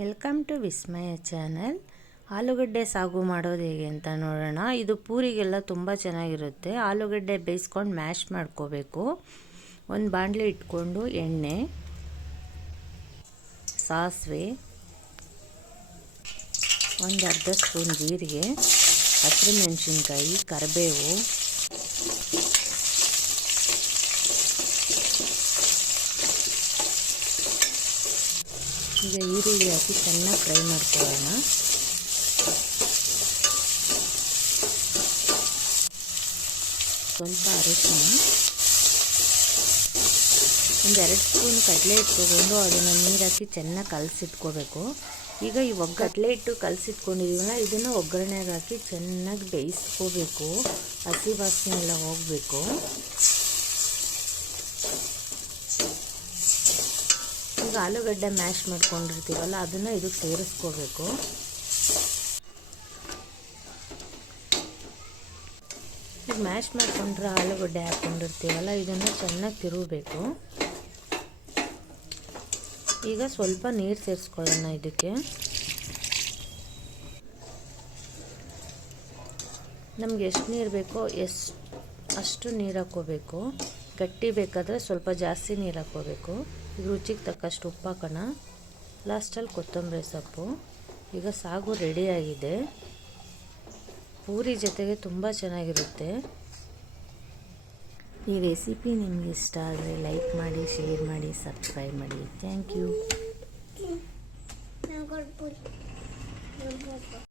Welcome to Vismaya channel. ಆಲೂಗಡ್ಡೆ ಸಾಗು ಮಾಡೋದು ಹೇಗೆ ಅಂತ ನೋಡೋಣ. ಇದು ಪೂರಿಗೆಲ್ಲ ತುಂಬ ಚೆನ್ನಾಗಿರುತ್ತೆ. ಆಲೂಗಡ್ಡೆ ಬೇಯಿಸ್ಕೊಂಡು ಮ್ಯಾಶ್ ಮಾಡ್ಕೋಬೇಕು. ಒಂದು ಬಾಣಲೆ ಇಟ್ಕೊಂಡು ಎಣ್ಣೆ, ಸಾಸಿವೆ, ಒಂದು ಅರ್ಧ ಸ್ಪೂನ್ ಜೀರಿಗೆ, ಹಸಿರು ಮೆಣಸಿನ್ಕಾಯಿ, ಕರಿಬೇವು ಈಗ ಈರುಳ್ಳಿ ಹಾಕಿ ಚೆನ್ನಾಗಿ ಫ್ರೈ ಮಾಡ್ಕೊಳ್ಳೋಣ. ಸ್ವಲ್ಪ ಅರಿಶಿನ ಒಂದು ಎರಡು ಸ್ಪೂನ್ ಕಡಲೆ ಹಿಟ್ಟು ಅದನ್ನು ನೀರು ಹಾಕಿ ಚೆನ್ನಾಗಿ ಕಲಸಿಟ್ಕೋಬೇಕು. ಈಗ ಈ ಒಗ್ಗ ಕಡಲೆ ಹಿಟ್ಟು ಕಲಸಿಟ್ಕೊಂಡಿದ್ದೀವಲ್ಲ ಇದನ್ನು ಒಗ್ಗರಣೆಗೆ ಹಾಕಿ ಚೆನ್ನಾಗಿ ಬೇಯಿಸ್ಕೋಬೇಕು. ಹಸಿ ವಾಸನೆ ಎಲ್ಲ ಹೋಗಬೇಕು. ಈಗ ಆಲೂಗಡ್ಡೆ ಮ್ಯಾಶ್ ಮಾಡ್ಕೊಂಡಿರ್ತೀವಲ್ಲ, ಅದನ್ನು ಇದಕ್ಕೆ ಸೇರಿಸ್ಕೋಬೇಕು. ಈಗ ಮ್ಯಾಶ್ ಮಾಡ್ಕೊಂಡ್ರೆ ಆಲೂಗಡ್ಡೆ ಹಾಕ್ಕೊಂಡಿರ್ತೀವಲ್ಲ ಇದನ್ನು ಚೆನ್ನಾಗಿ ತಿರುಗಬೇಕು. ಈಗ ಸ್ವಲ್ಪ ನೀರು ಸೇರಿಸ್ಕೊಳ್ಳೋಣ ಇದಕ್ಕೆ. ನಮ್ಗೆ ಎಷ್ಟು ನೀರು ಬೇಕೋ ಎಷ್ಟು, ಅಷ್ಟು ನೀರು ಹಾಕ್ಕೋಬೇಕು. ಗಟ್ಟಿ ಬೇಕಾದರೆ ಸ್ವಲ್ಪ ಜಾಸ್ತಿ ನೀರು ಹಾಕ್ಕೋಬೇಕು. ಈಗ ರುಚಿಗೆ ತಕ್ಕಷ್ಟು ಉಪ್ಪು ಹಾಕೋಣ. ಲಾಸ್ಟಲ್ಲಿ ಕೊತ್ತಂಬರಿ ಸೊಪ್ಪು. ಈಗ ಸಾಗು ರೆಡಿಯಾಗಿದೆ ಪೂರಿ ಜೊತೆಗೆ ತುಂಬ ಚೆನ್ನಾಗಿರುತ್ತೆ. ಈ ರೆಸಿಪಿ ನಿಮ್ಗೆ ಇಷ್ಟ ಆದರೆ ಲೈಕ್ ಮಾಡಿ ಶೇರ್ ಮಾಡಿ ಸಬ್ಸ್ಕ್ರೈಬ್ ಮಾಡಿ. Thank you